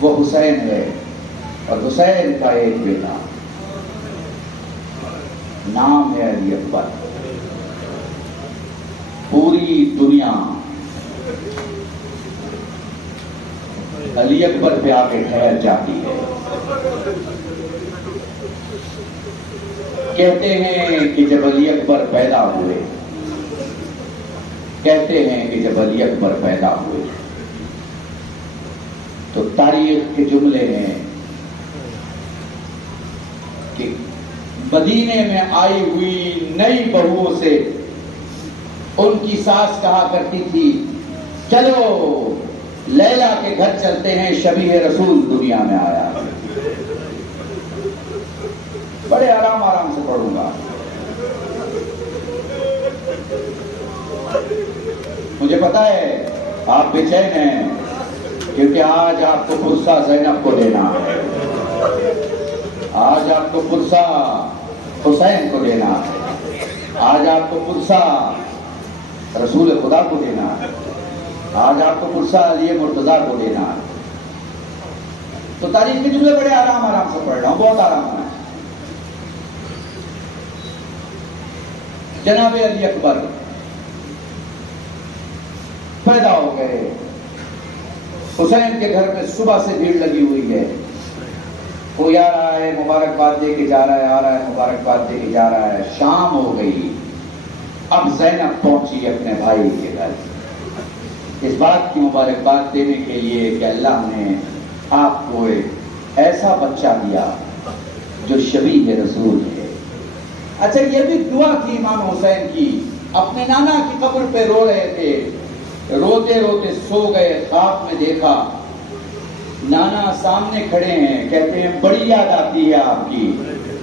وہ حسین ہے، اور حسین کا ایک بیٹا نام ہے علی اکبر۔ پوری دنیا علی اکبر پہ آ کے ٹھہر جاتی ہے۔ کہتے ہیں کہ جب علی اکبر پیدا ہوئے، کہتے ہیں کہ جب علی اکبر پیدا ہوئے تو تاریخ کے جملے ہیں کہ مدینے میں آئی ہوئی نئی بہوؤں سے ان کی ساس کہا کرتی تھی چلو لیلا کے گھر چلتے ہیں، شبیہ رسول دنیا میں آیا۔ بڑے آرام آرام سے پڑھوں گا، مجھے پتا ہے آپ بے چین ہیں کیونکہ آج آپ کو پرسہ زینب کو دینا ہے، آج آپ کو پرسہ حسین کو دینا ہے، آج آپ کو پرسہ رسول خدا کو دینا ہے، آج آپ کو پرسہ علی مرتضیٰ کو دینا ہے۔ تو تاریخ کے جملے بڑے آرام آرام سے پڑھ رہا ہوں، بہت آرام آرام۔ جناب علی اکبر پیدا ہو گئے، حسین کے گھر پہ صبح سے بھیڑ لگی ہوئی ہے، کوئی آ رہا ہے مبارکباد دے کے جا رہا ہے، آ رہا ہے مبارکباد دے کے جا رہا ہے۔ شام ہو گئی، اب زینب پہنچی اپنے بھائی کے گھر اس بات کی مبارکباد دینے کے لیے کہ اللہ نے آپ کو ایک ایسا بچہ دیا جو شبیہ رسول ہے۔ اچھا یہ بھی دعا تھی امام حسین کی، اپنے نانا کی قبر پہ رو رہے تھے، روتے روتے سو گئے، خواب میں دیکھا نانا سامنے کھڑے ہیں، کہتے ہیں بڑی یاد آتی ہے آپ کی،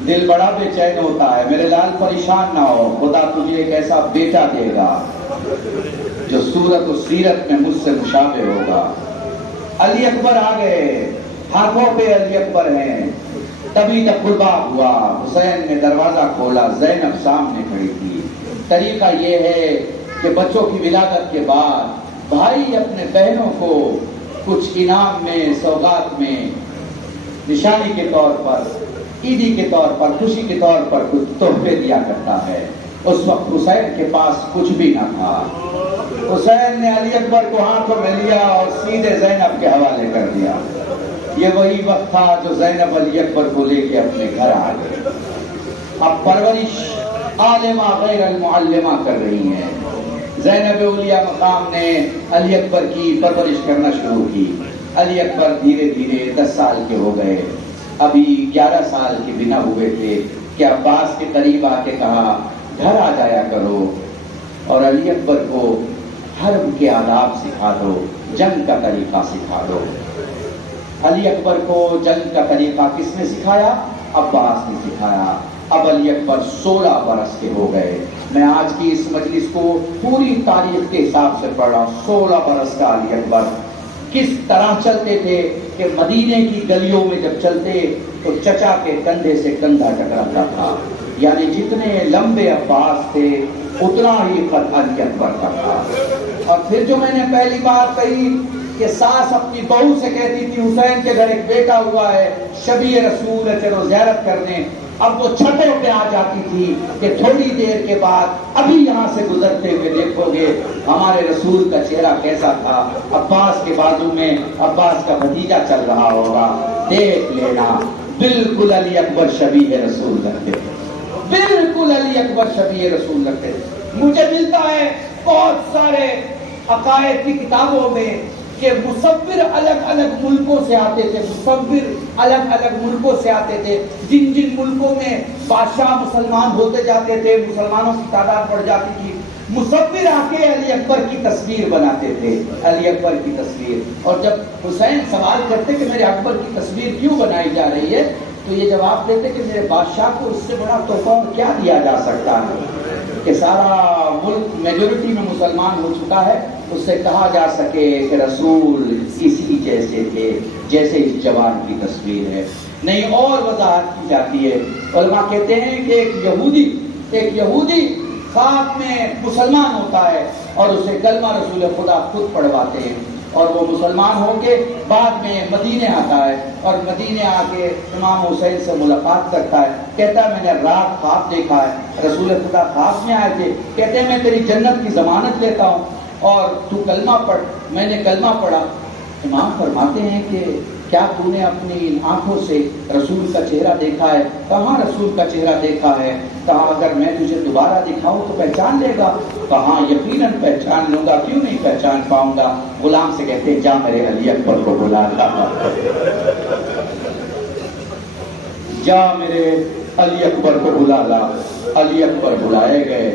دل بڑا بے چین ہوتا ہے، میرے لال پریشان نہ ہو، خدا تجھے ایک ایسا بیٹا دے گا جو صورت و سیرت میں مجھ سے مشابہ ہوگا۔ علی اکبر آ گئے، ہاتھوں پہ علی اکبر ہیں، تبھی تک قربان ہوا، حسین نے دروازہ کھولا، زینب سامنے کھڑی تھی۔ طریقہ یہ ہے کہ بچوں کی ولادت کے بعد بھائی اپنے بہنوں کو کچھ انعام میں، سوغات میں، نشانی کے طور پر، عیدی کے طور پر، خوشی کے طور پر کچھ تحفے دیا کرتا ہے۔ اس وقت حسین کے پاس کچھ بھی نہ تھا، حسین نے علی اکبر کو ہاتھوں میں لیا اور سیدھے زینب کے حوالے کر دیا۔ یہ وہی وقت تھا جو زینب علی اکبر کو لے کے اپنے گھر آ گئے۔ اب پرورش عالمہ غیر المعلمہ کر رہی ہیں۔ زینب اولیاء مقام نے علی اکبر کی پرورش کرنا شروع کی۔ علی اکبر دھیرے دھیرے 10 سال کے ہو گئے، ابھی 11 سال کے بھی نہ ہوئے تھے کہ عباس کے قریب آ کے کہا گھر آ جایا کرو اور علی اکبر کو حرب کے آداب سکھا دو، جنگ کا طریقہ سکھا دو۔ علی اکبر کو جنگ کا طریقہ کس نے سکھایا؟ عباس نے سکھایا۔ اب علی اکبر 16 برس کے ہو گئے۔ میں آج کی اس مجلس کو پوری تاریخ کے حساب سے پڑھ رہا ہوں۔ 16 برس کا علی اکبر کس طرح چلتے تھے کہ مدینے کی گلیوں میں جب چلتے تو چچا کے کندھے سے کندھا ٹکراتا تھا، یعنی جتنے لمبے عباس تھے اتنا ہی قد علی اکبر کا تھا۔ اور پھر جو میں نے پہلی بات کہی کہ ساس اپنی بہو سے کہتی تھی حسین کے گھر ایک بیٹا ہوا ہے، شبیہ رسول ہے، چلو زیارت کرنے، اب وہ چھتوں پہ آ جاتی تھی کہ تھوڑی دیر کے بعد ابھی یہاں سے گزرتے ہوئے دیکھو گے ہمارے رسول کا چہرہ کیسا تھا، عباس کے بازو میں عباس کا بھتیجا چل رہا ہوگا، دیکھ لینا۔ بالکل علی اکبر شبیہ رسول لگتے تھے، بالکل علی اکبر شبیہ رسول لگتے تھے۔ مجھے ملتا ہے بہت سارے عقائد کی کتابوں میں کہ مصور الگ الگ ملکوں سے آتے تھے، مصور الگ الگ ملکوں سے آتے تھے، جن جن ملکوں میں بادشاہ مسلمان ہوتے جاتے تھے، مسلمانوں کی تعداد بڑھ جاتی تھی، مصور آ کے علی اکبر کی تصویر بناتے تھے، علی اکبر کی تصویر۔ اور جب حسین سوال کرتے کہ میرے اکبر کی تصویر کیوں بنائی جا رہی ہے تو یہ جواب دیتے کہ میرے بادشاہ کو اس سے بڑا تحفہ کیا دیا جا سکتا ہے کہ سارا ملک میجورٹی میں مسلمان ہو چکا ہے، اس سے کہا جا سکے کہ رسول اسی جیسے تھے جیسے اس جوان کی تصویر ہے۔ نہیں اور وضاحت کی جاتی ہے، علماء کہتے ہیں کہ ایک یہودی خواب میں مسلمان ہوتا ہے اور اسے کلمہ رسول خدا خود پڑھواتے ہیں، اور وہ مسلمان ہو کے بعد میں مدینے آتا ہے اور مدینے آ کے امام حسین سے ملاقات کرتا ہے. کہتا ہے میں نے رات خواب دیکھا ہے, رسول خدا خواب میں آئے تھے, کہتے ہیں میں تیری جنت کی ضمانت لیتا ہوں اور تو کلمہ پڑھ. میں نے کلمہ پڑھا. امام فرماتے ہیں کہ کیا تو نے اپنی آنکھوں سے رسول کا چہرہ دیکھا ہے؟ کہاں رسول کا چہرہ دیکھا ہے؟ کہا اگر میں تجھے دوبارہ دکھاؤں تو پہچان لے گا؟ کہاں یقیناً پہچان لوں گا, کیوں نہیں پہچان پاؤں گا. غلام سے کہتے ہیں جا میرے علی اکبر کو بلا لا, جا میرے علی اکبر کو بلا لا. علی اکبر بلائے گئے.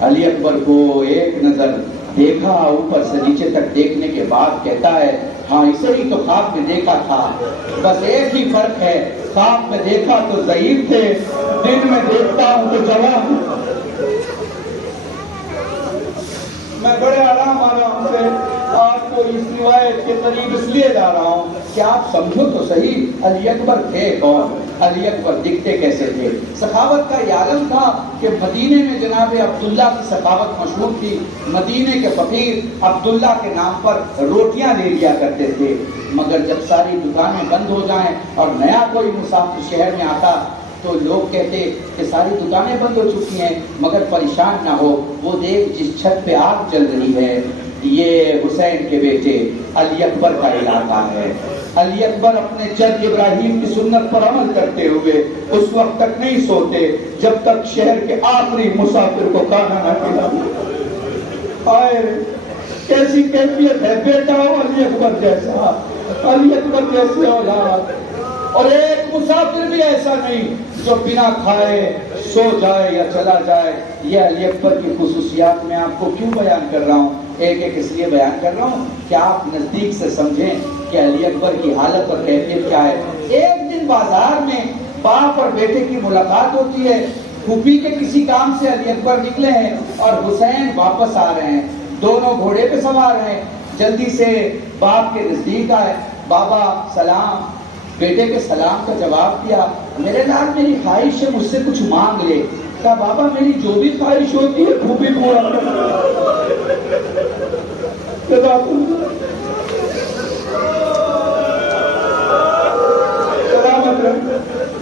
علی اکبر کو ایک نظر دیکھا, اوپر سے نیچے تک دیکھنے کے بعد کہتا ہے ہاں اسے ہی تو خواب میں دیکھا تھا, بس ایک ہی فرق ہے, خواب میں دیکھا تو ضعیف تھے, دن میں دیکھتا ہوں تو جوان. میں بڑے آرام سے آپ کو اس روایت کے قریب اس لیے جا رہا ہوں کہ آپ سمجھو تو صحیح علی اکبر تھے کون, علی اکبر دکھتے کیسے تھے. سخاوت کا یہ عالم تھا کہ مدینے میں جناب عبداللہ کی سخاوت مشہور تھی. مدینے کے فقیر عبداللہ کے نام پر روٹیاں لے لیا کرتے تھے, مگر جب ساری دکانیں بند ہو جائیں اور نیا کوئی مسافر شہر میں آتا تو لوگ کہتے کہ ساری دکانیں بند ہو چکی ہیں, مگر پریشان نہ ہو, وہ دیکھ جس چھت پہ آگ چل رہی ہے یہ حسین کے بیٹے علی اکبر کا علاقہ ہے. علی اکبر اپنے چچ ابراہیم کی سنت پر عمل کرتے ہوئے اس وقت تک نہیں سوتے جب تک شہر کے آخری مسافر کو کھانا نہ کھلائیں. کیسی کیفیت ہے, بیٹا ہو علی اکبر جیسا, علی اکبر جیسے اولاد, اور ایک مسافر بھی ایسا نہیں جو بنا کھائے سو جائے یا چلا جائے. یہ علی اکبر کی خصوصیات میں آپ کو کیوں بیان کر رہا ہوں؟ ایک ایک اس لیے بیان کر رہا ہوں کہ آپ نزدیک سے سمجھیں کہ علی اکبر کی حالت اور کیفیت کیا ہے. ایک دن بازار میں باپ اور بیٹے کی ملاقات ہوتی ہے. پھوپھی کے کسی کام سے علی اکبر نکلے ہیں اور حسین واپس آ رہے ہیں, دونوں گھوڑے پہ سوار ہیں. جلدی سے باپ کے نزدیک آئے, بابا سلام. بیٹے کے سلام کا جواب دیا, میرے لال میری خواہش ہے مجھ سے کچھ مانگ لے. کہا بابا میری جو بھی خواہش ہوتی ہے پھوپھی پورا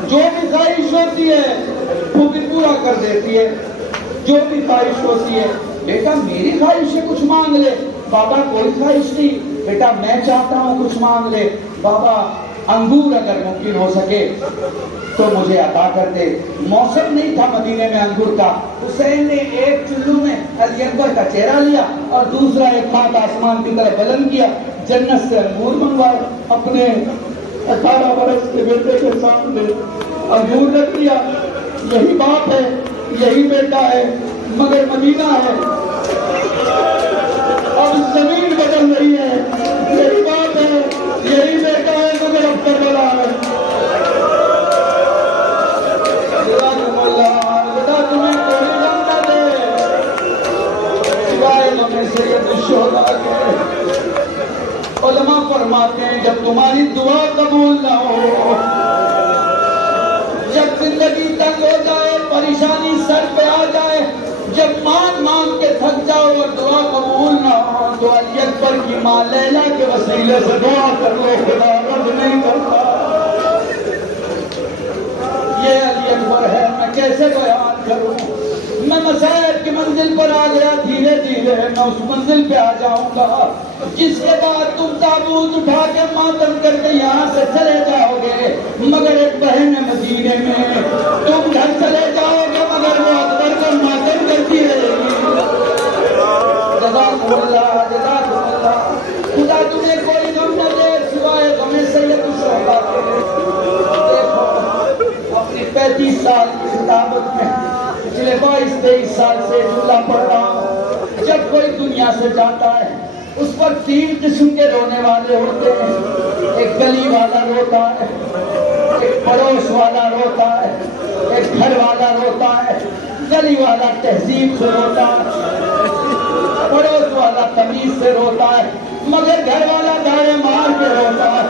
جو بھی خواہش ہوتی ہے وہ بھی پورا کر دیتی ہے, جو بھی خواہش ہوتی ہے. بیٹا میری خواہش ہے کچھ مانگ لے. بابا کوئی خواہش نہیں. بیٹا میں چاہتا ہوں کچھ مانگ لے. بابا انگور اگر ممکن ہو سکے تو مجھے عطا کر دے. موسم نہیں تھا مدینے میں انگور کا. حسین نے ایک چلو میں علی اکبر کا چہرہ لیا اور دوسرا ایک ہاتھ آسمان کی طرف بلند کیا, جنت سے انگور منگوائے. اپنے 18 برس کے بیٹے کے سامنے انگور رکھ دیا. یہی باپ ہے, یہی بیٹا ہے, مگر مدینہ ہے. اب زمین بدل رہی ہے. یہی باپ ہے, یہی بیٹا ہے, مگر اب کربلا ہے. خدا تمہیں کوئی غم نہ دے سوائے غم سید الشہداء کے. علماء فرماتے ہیں جب تمہاری دعا قبول نہ ہو, جب زندگی تنگ ہو جائے, پریشانی سر پہ آ جائے, جب مانگ مانگ کے تھک جاؤ اور دعا قبول نہ ہو, تو علی اکبر کی ماں لیلا کے وسیلے سے دعا کر لو, خدا رد نہیں کرتا. یہ علی اکبر ہے, میں کیسے بیان کروں. میں مسائب کی منزل پر آ گیا, دھیرے دھیرے میں اس منزل پہ آ جاؤں گا جس کے بعد تم تابوت اٹھا کے ماتم کر کے یہاں سے چلے جاؤ گے, مگر ایک بہن ہے مدینے میں. تم گھر چلے جاؤ گے مگر وہ اکبر کو ماتم کرتی رہے گی. جزاکم اللہ, جزاکم اللہ. خدا تمہیں کوئی غم نہ دے سوائے غم سید الشہداء کے. دیکھو اپنی 35 سال کی خطابت میں پچھلے 22-23 سال سے جملہ پڑھ رہا ہوں. جب کوئی دنیا سے جاتا ہے اس پر 3 قسم کے رونے والے ہوتے ہیں. ایک گلی والا روتا ہے, ایک پڑوس والا روتا ہے, ایک گھر والا روتا ہے. گلی والا تہذیب سے روتا ہے, پڑوس والا تمیز سے روتا ہے, مگر گھر والا دائیں مار کے روتا ہے.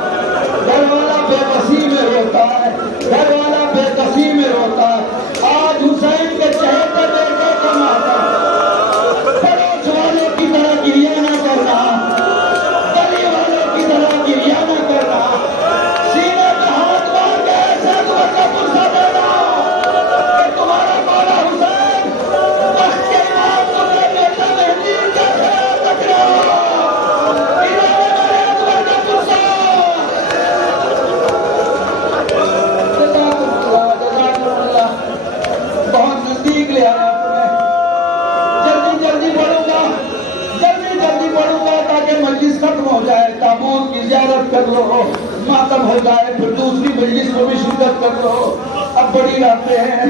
گھر والا بے بسی میں روتا ہے, گھر والا بے کسی میں روتا ہے. آج حسین کے چہتے بیٹے کا ماتم, پڑوس والے کی طرح گریہ نہ کرنا, گلی شرکت کر لو، ماتم ہو جائے پھر دوسری مجلس میں بھی شرکت کر لو. اب بڑی راتیں ہیں،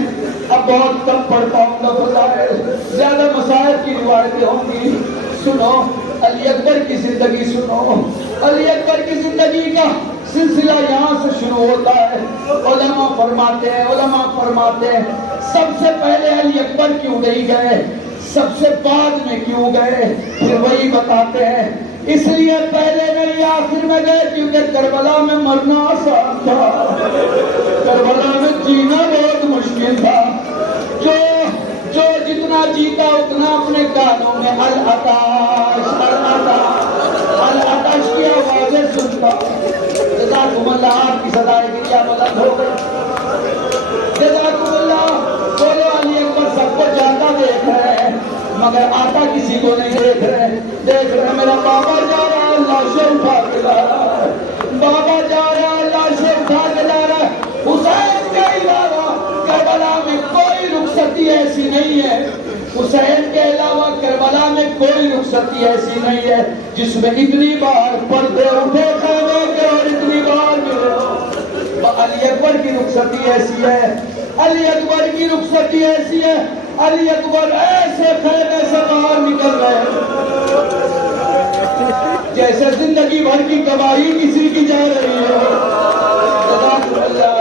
اب بہت کم پڑھتا ہوں گا فضائل، زیادہ مصائب کی روایتیں ہوں گی. سنو علی اکبر کی زندگی سنو. علی اکبر کی زندگی کا سلسلہ یہاں سے شروع ہوتا ہے. علماء فرماتے ہیں سب سے پہلے علی اکبر کیوں نہیں گئے، سب سے بعد میں کیوں گئے؟ پھر وہی بتاتے ہیں اس لیے پہلے نہیں آخر میں گئے کیونکہ کربلا میں مرنا آسان تھا، کربلا میں جینا بہت مشکل تھا. جو جتنا جیتا اتنا اپنے کانوں میں العطش کی آوازیں سنتا. جزاکم اللہ، آپ کی صدائے کی کیا بلند ہو گئی. جزاکم اللہ. بولے علی اکبر سب کو جاتا دیکھ رہے ہیں مگر آتا کسی کو نہیں دیکھ رہے. میرا بابا جا رہا ہے لاشیں اٹھا کے لا رہا ہے، بابا جا رہا ہے لاشیں اٹھا کے لا رہا ہے. حسین کے علاوہ کربلا میں کوئی رخصتی ایسی نہیں ہے، حسین کے علاوہ کربلا میں کوئی رخصتی ایسی نہیں ہے جس میں اتنی بار پردے اٹھے خیمے کے اور اتنی بار ملے. علی اکبر کی رخصتی ایسی ہے، علی اکبر کی رخصتی ایسی ہے. علی اکبر ایسے خیمے سے باہر نکل رہے جیسے زندگی بھر کی کمائی کسی کی جا رہی ہے. جزاکم اللہ.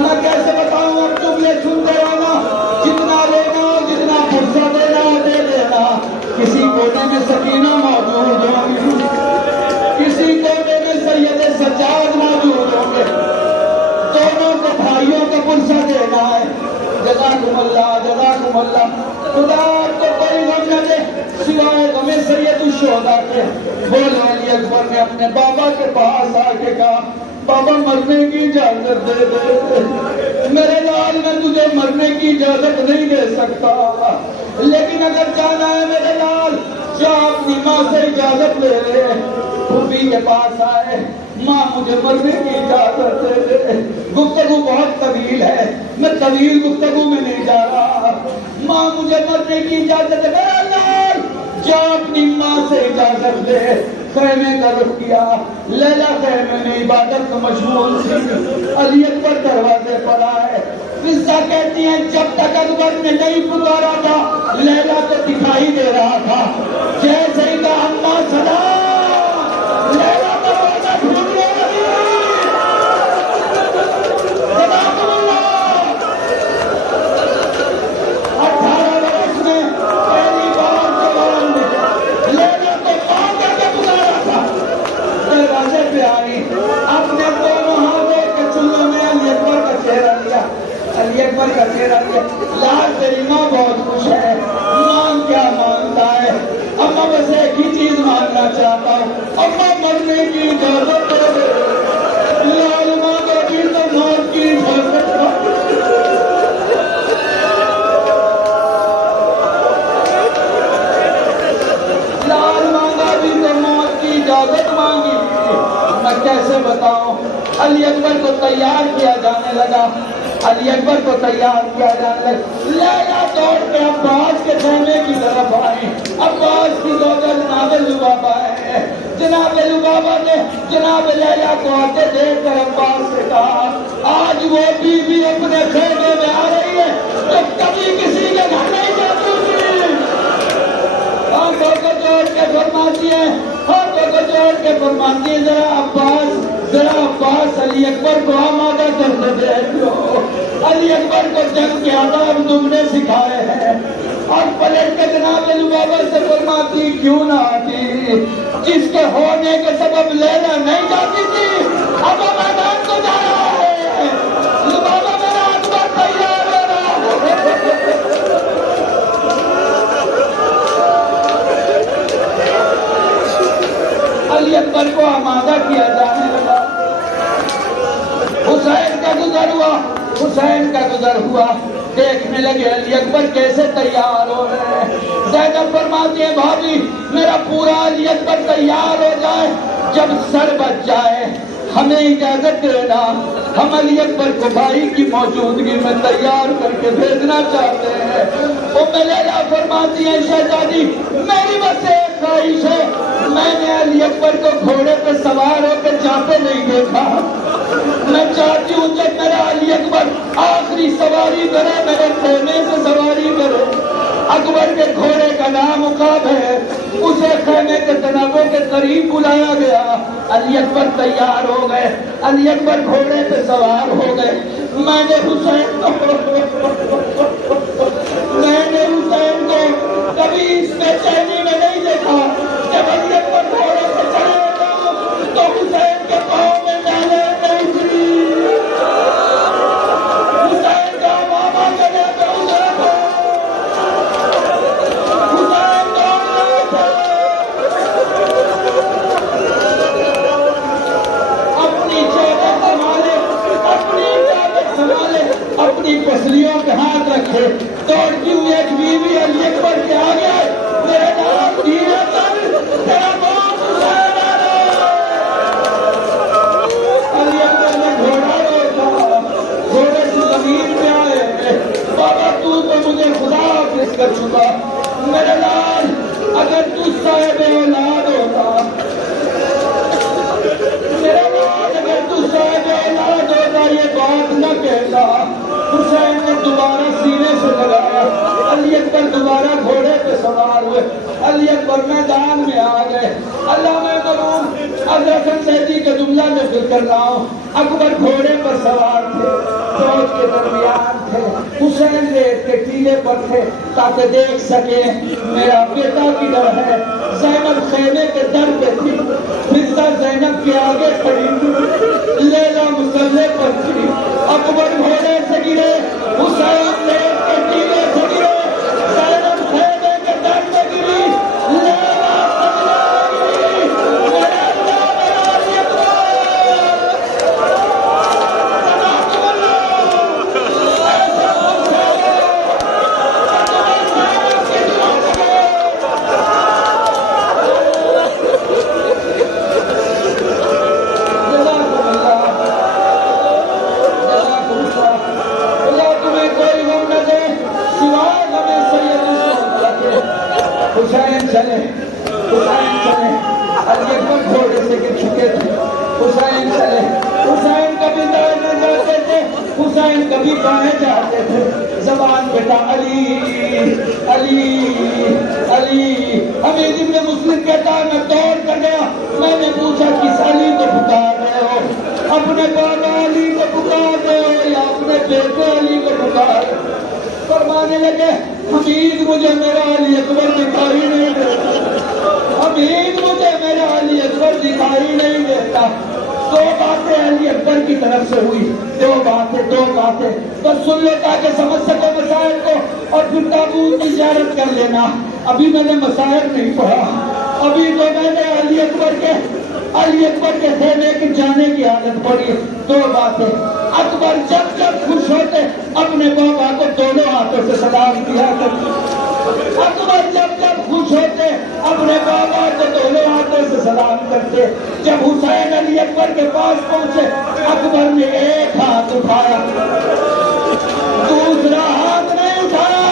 میں کیسے بتاؤں، اب جملے سنتے رہنا، جتنا لینا جتنا فرصت دینا دے دینا. کسی کونے میں سکینہ موجود ہوگی، کسی کونے میں سید سجاد موجود ہوں گے. دونوں کو بھائیوں کو فرصت دینا ہے. جزاکم اللہ. خدا کو کوئی غم نہ دے سوائے غم سید الشہداء کے. بولے علی اکبر نے اپنے بابا کے پاس آ کے کہا بابا مرنے کی اجازت دے دے. میرے لال میں تجھے مرنے کی اجازت نہیں دے سکتا، لیکن اگر جانا ہے میرے لال جا اپنی ماں سے اجازت لے لے. پھوپھی کے پاس آئے، ماں مجھے مرنے کی اجازت دے دے. گفتگو بہت طویل ہے، میں طویل گفتگو میں نہیں جا رہا. ماں مجھے مرنے کی اجازت دے. لال جا اپنی ماں سے اجازت دے. خیمے کا رخ کیا. لیلا خیمے میں عبادت میں مشغول تھی. علی اکبر دروازے پر آئے. قصہ کہتی ہیں جب تک اکبر نے نہیں پکارا تھا لیلا کو دکھائی دے رہا تھا. جیسے ہی کہا اماں سلام، لیلا دروازہ ڈھونڈنے لگی. جزاکم اللہ. 18 برس میں پہلی بار جوان نے لیلا کو پا کر کے پکارا تھا. دروازے پہ آئی، اپنے دونوں ہاتھوں کے چلوں میں علی اکبر کا چہرہ لیا. علی اکبر کا چہرہ لیا. لال تیری ماں بہت خوش ہے. ماں کیا مانگتا ہے؟ اماں بس ایک ہی چیز مانگنا چاہتا ہوں، اماں مرنے کی اجازت دے دے. لال مانگے گی تو موت کی اجازت دے. لال مانگا بھی تو موت کی اجازت مانگی. میں کیسے بتاؤں. علی اکبر کو تیار کیا جانے لگا. علی اکبر کو تیار کیا جانے لگا. لیلا دوڑ کے عباس کے خیمے کی طرف آئی. عباس کی زوجہ جناب لبابہ ہے. جناب لبابہ نے جناب لیلا کو آتے دیکھ کر عباس سے کہا آج وہ بیوی اپنے خیمے میں آ رہی ہے جو کبھی کسی کے گھر نہیں جاتی تھی. ہاتھوں کو جوڑ کے فرماتی ہے، ہاتھوں کو جوڑ کے فرماتی ہے ذرا عباس علی اکبر کو آمادہ کرنے دے دو. علی اکبر کو جنگ کے آداب تم نے سکھائے ہیں. اور پلٹ کے جناب لبابہ سے فرماتی کیوں نہ آتی، جس کے ہونے کے سبب لیلا نہیں جاتی تھی اب وہ میدان کو جا رہا ہے. لبابہ میرا اکبر تیار ہو رہا ہے. علی اکبر کو آمادہ کیا جانے لگا. حسین کا گزر ہوا. دیکھنے لگے علی اکبر کیسے تیار ہو رہے ہیں. زینب فرماتی ہے بھابی میرا پورا علی اکبر تیار ہو جائے، جب سر بچ جائے ہمیں اجازت دینا، ہم علی اکبر کو بھائی کی موجودگی میں تیار کر کے بھیجنا چاہتے ہیں. ام لیلا فرماتی ہے شہزادی میری بس ایک خواہش ہے، میں نے علی اکبر کو گھوڑے پہ نہیں دیکھا. میں چاہتی ہوں جب میرا علی اکبر آخری سواری کرے میرے خیمے سے سواری کرے. اکبر کے گھوڑے کا نام عقاب ہے. اسے خیمے کے تنابوں کے قریب بلایا گیا. علی اکبر تیار ہو گئے. علی اکبر گھوڑے پہ سوار ہو گئے. میں نے حسین کو کبھی اس بے چینی میں نہیں دیکھا. جب علی اکبر گھوڑے سے چلے تو حسین کے پاؤں میں ڈالے نہیں تھی. حسین کا ماما چلے تو حسین کو اپنی پسلیوں کے ہاتھ رکھے. دوڑتی ہوئی ایک بیوی علی اکبر کے آگے میرے نام دھیرے چل تیرا موت حسین آ رہا. علی اکبر نے گھوڑا روکا. گھوڑے سے زمین میں آئے. بابا تو مجھے خدا حافظ کر چکا. میرے لال اگر تو صاحب اولاد ہوتا, میرے لال اگر تو صاحب اولاد ہوتا یہ بات نہ کہتا. حسین نے دوبارہ سینے سے لگایا. علی اکبر دوبارہ گھوڑے پہ سوار ہوئے. علی اکبر میدان میں آ گئے. اللہ میں مرحوم حضرت سیدی کے جملہ میں ذکر کر رہا ہوں. اکبر گھوڑے پر سوار تھے. فوج کے درمیان تھے. حسین ریت کے ٹیلے پر تھے تاکہ دیکھ سکے میرا بیٹا کدھر ہے. زینب خیمے کے در پہ تھی. فضہ زینب کے آگے کھڑی تھی. لیلا مسلح پر تھی. اکبر گھوڑے سے گرے. حسین ریت کے ٹیلے سے گرے. زینب خیمے کے در پہ گری. لیلا سجدہ میں گری. میرے اللہ میرا علی اکبر. حسین چلے. حسین چلے. علی اکبر گھوڑے سے گر چکے تھے. حسین چلے. حسین کبھی دائیں جاتے تھے. حسین کبھی بائیں جاتے تھے. زبان بیٹا علی علی علی. حمید ابن مسلم کہتا ہے میں دوڑ کر گیا. میں نے پوچھا کس علی کو پکار رہے ہو, اپنے بابا علی کو پکار رہے ہو یا اپنے بیٹے علی کو پکار رہے ہو. فرمانے لگے حمید مجھے میرا علی اکبر دکھائی نہیں دیتا. حمید مجھے میرا علی اکبر دکھائی نہیں دیتا. دو باتیں علی اکبر کی طرف سے ہوئی. دو باتیں تو سن لو تاکہ سمجھ سکو مسائل کو اور پھر تابوت کی زیارت کر لینا. ابھی میں نے مسائل نہیں پڑھا. ابھی تو میں نے علی اکبر کے خیمے کی جانے کی عادت پڑی. دو باتیں. اکبر جب خوش ہوتے اپنے بابا کو دونوں ہاتھوں سے سلام کیا کرتے. اکبر جب خوش ہوتے اپنے بابا کو دونوں ہاتھوں سے سلام کرتے. جب حسین علی اکبر کے پاس پہنچے اکبر نے ایک ہاتھ اٹھایا, دوسرا ہاتھ نہیں اٹھایا.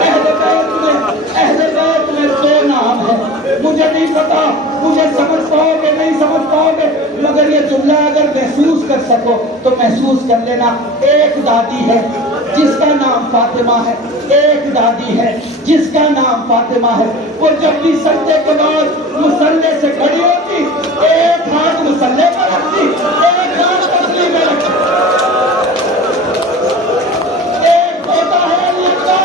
اہل بیت میں دو نام ہے. مجھے نہیں پتا مجھے سمجھ پاؤ گے نہیں سمجھ پاؤ گے, مگر یہ جملہ اگر محسوس کر سکو تو محسوس کر لینا. ایک دادی ہے جس کا نام فاطمہ ہے. ایک دادی ہے جس کا نام فاطمہ ہے. وہ جب بھی سجدے کے بعد مصلے سے کھڑی ہوتی ایک ہاتھ مصلے پر رکھتی, ایک ہاتھ پسلی میں رکھتی. ایک ہوتا ہے علی اکبر,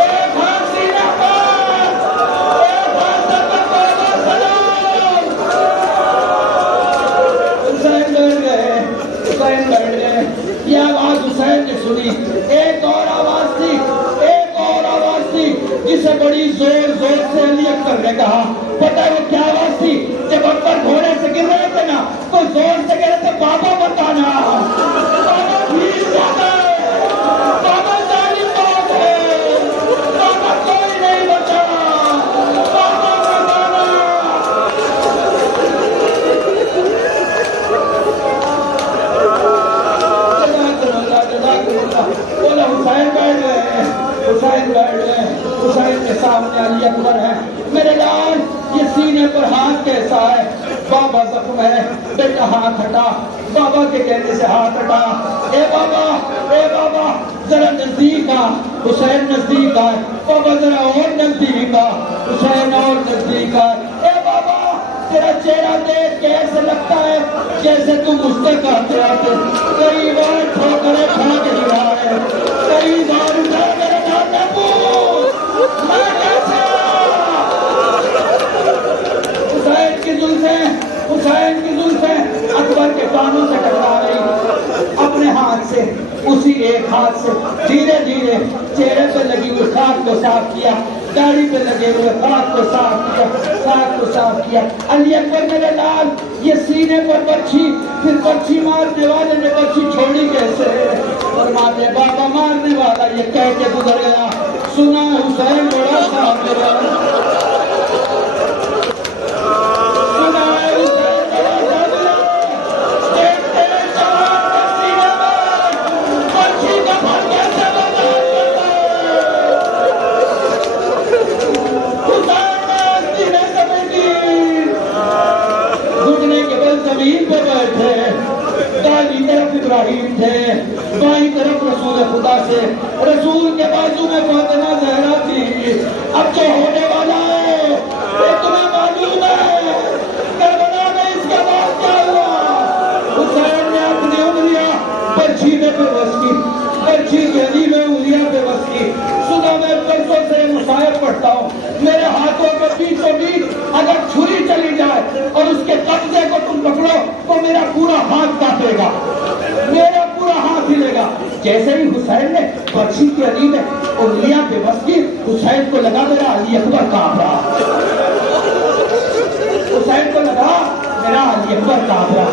ایک ہاتھ سینہ پر, ایک ہاتھ سر پر سلام. حسین بیٹھ گئے. یہ آواز حسین نے سنی. ایک اور آواز تھی جسے بڑی زور سے علی اکبر نے کہا. پتہ ہے وہ کیا آواز تھی؟ جب اکبر گھوڑے سے گر رہے تھے نا تو زور سے کہہ رہے تھے بابا بتانا, بابا بھیڑ جاتا ہے, بابا ظالم بہت ہے, بابا کوئی نہیں بچا, بابا بتانا. جزاک اللہ. بابا زخم ہے، بیٹا ہاتھ ہٹا، بابا کے کہنے سے ہاتھ ہٹا، اے بابا ذرا نزدیک آ، حسین نزدیک آ، بابا ذرا اور نزدیک آ، حسین اور نزدیک آ، اے بابا تیرا چہرہ دیکھ کے ایسے لگتا ہے جیسے تم مستق آتے آتے کئی بار ٹھوکریں کھا کے رہا ہے، کئی بار اٹھا کر کھاتا پوچھ میں کیسے حسین کی زلفیں اکبر کے کانوں سے ٹکرا رہی، اپنے ہاتھ سے اسی ایک ہاتھ سے دھیرے دھیرے چہرے پہ لگی ہوئی خاک کو صاف کیا، داڑھی پہ لگے ہوئے خاک کو صاف کیا، علی اکبر میرے لال یہ سینے پر برچھی، پھر برچھی مارنے والے نے برچھی چھوڑی کیسے؟ فرماتے بابا مارنے والا یہ کہہ کے گزر گیا، سنا حسین بڑا تھا میرا، ابراہیم تھے، بائیں طرف رسول خدا سے، رسول کے بازو میں فاطمہ زہرا تھی، اب جو ہونے والا ہے یہ تمہیں معلوم ہے، کربلا میں اس کے بعد کیا ہوا؟ حسین نے اپنی انگلیاں برچھی میں پہ بس کی، برچھی کی علی میں انگلیاں پہ بس کی، صبح میں پرسوں سے مصائب پڑھتا ہوں، میرے ہاتھوں کے بیچوں بیچ اگر چھری چلی جائے اور اس کے قبضے کو تم پکڑو تو میرا پورا ہاتھ کاپے گا، میرا پورا ہاتھ ہلے گا۔ جیسے ہی حسین نے برچھی کی علی میں انگلیاں پہ بس کی، حسین کو لگا میرا علی اکبر کانپ رہا، حسین کو لگا میرا علی اکبر کانپ رہا۔